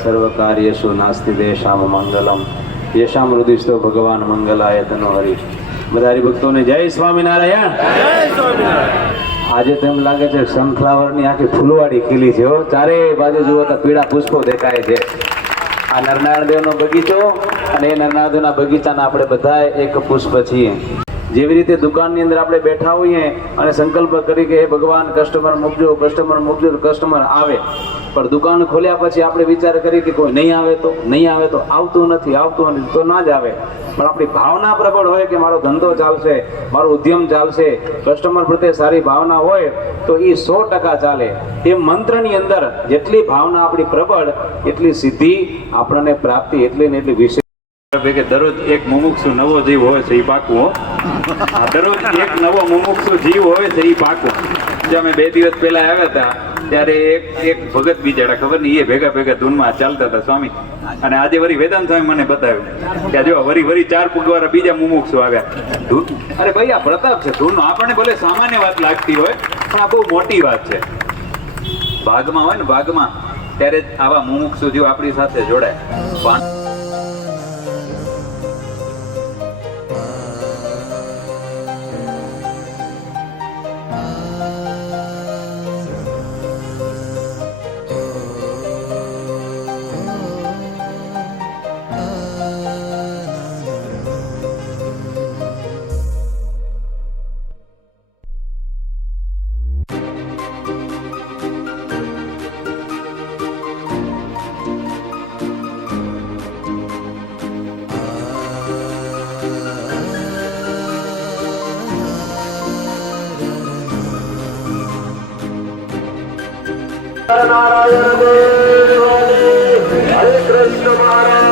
સર્વકાર્યેષુ નાસ્તિ દેશામ મંગલમ યેશામ હૃદિસ્તો ભગવાન મંગલાય તનો હરિ. બધા હરિભક્તોને જય સ્વામિનારાયણ. આજે તો એમ લાગે છે સનફ્લાવરની આખી ફૂલવાડી ખીલી છે. ચારે બાજુ જુઓ તો પીળા પુષ્પો દેખાય છે. આ નરનારાયણ દેવનો બગીચો અને એ નરનારાયણ દેવના બગીચાના આપણે બધા એક પુષ્પ છીએ. જેવી રીતે દુકાનની અંદર આપણે બેઠા હોઈએ અને સંકલ્પ કરી કે હે ભગવાન કસ્ટમર મૂકજો કસ્ટમર આવે, પણ દુકાન ખોલ્યા પછી આપણે વિચાર કરીએ કે કોઈ નહીં આવે તો આવતું નથી તો ના જ આવે. પણ આપણી ભાવના પ્રબળ હોય કે મારો ધંધો ચાલશે, મારો ઉદ્યમ ચાલશે, કસ્ટમર પ્રત્યે સારી ભાવના હોય તો એ 100% ચાલે. એ મંત્રની અંદર જેટલી ભાવના આપણી પ્રબળ એટલી સિદ્ધિ આપણને પ્રાપ્તિ એટલી ને એટલી વિશેષ. કે દરરોજ એક મુમુક્ષુ નવો જીવ હોય છે એ પાકું. દરરોજ એક નવો મુમુક્ષુ જીવ હોય છે એ પાકું. જો અમે 2 દિવસ પહેલા આવ્યા હતા ત્યારે એક ભગત બિચારા ખબર નહીં એ ભેગા ધૂનમાં ચાલતા હતા સ્વામી. અને આજે વરી વેદાંત સ્વામી મને બતાવ્યું કે જો વરી 4 પુગવાળા બીજા મુમુક્ષુ આવ્યા. અરે ભાઈ આ પ્રતાપ છે ધૂનનો. આપણને ભલે સામાન્ય વાત લાગતી હોય પણ આ બહુ મોટી વાત છે. ભાગમાં હોય ને ભાગમાં ત્યારે આવા મુમુક્ષુ જીવ આપણી સાથે જોડાય. નારાયણ દેવ હરે કૃષ્ણ મહારાજ.